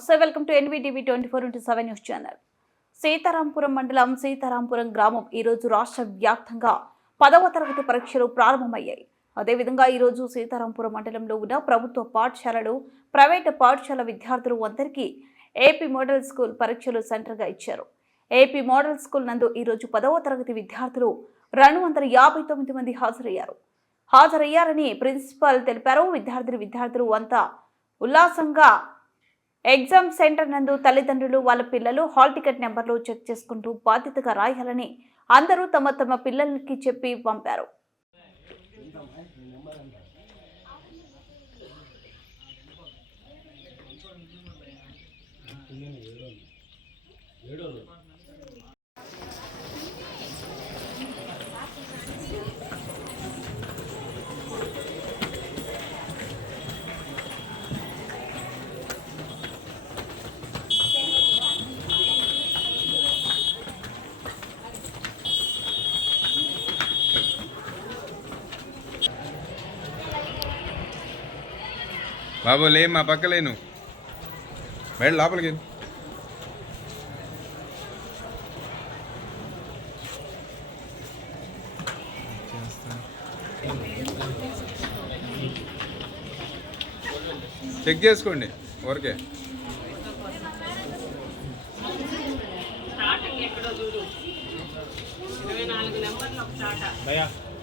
నమస్తే welcome to NVTV twenty four into seven news channel. Sitarampuram మండలం సీతారాంపురం గ్రామం ఈరోజు రాష్ట్ర వ్యాప్తంగా పదవ తరగతి పరీక్షలు ప్రారంభమయ్యాయి. అదేవిధంగా ఈరోజు సీతారాంపురం మండలంలో ఉన్న ప్రభుత్వ పాఠశాలలు ప్రైవేటు పాఠశాల విద్యార్థులు అందరికీ ఏపీ మోడల్ స్కూల్ పరీక్షలు సెంటర్గా ఇచ్చారు. ఏపీ మోడల్ స్కూల్ నందు ఈరోజు పదవ తరగతి విద్యార్థులు రెండు వందల యాభై తొమ్మిది మంది హాజరయ్యారు. హాజరయ్యారని ప్రిన్సిపాల్ తెలిపారు. విద్యార్థులు విద్యార్థులు అంతా ఉల్లాసంగా ఎగ్జామ్ సెంటర్ నందు తల్లిదండ్రులు వాళ్ళ పిల్లలు హాల్ టికెట్ నెంబర్లు చెక్ చేసుకుంటూ బాధ్యతగా రాయాలని అందరూ తమ తమ పిల్లలకి చెప్పి పంపారు. బాబు లే మా పక్క లేను వెళ్ళి లోపలికి వెళ్ళు. చెక్ చేసుకోండి ఊరికే.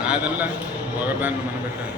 నాదల్లా ఒకదాన్ని మనం పెట్టాలి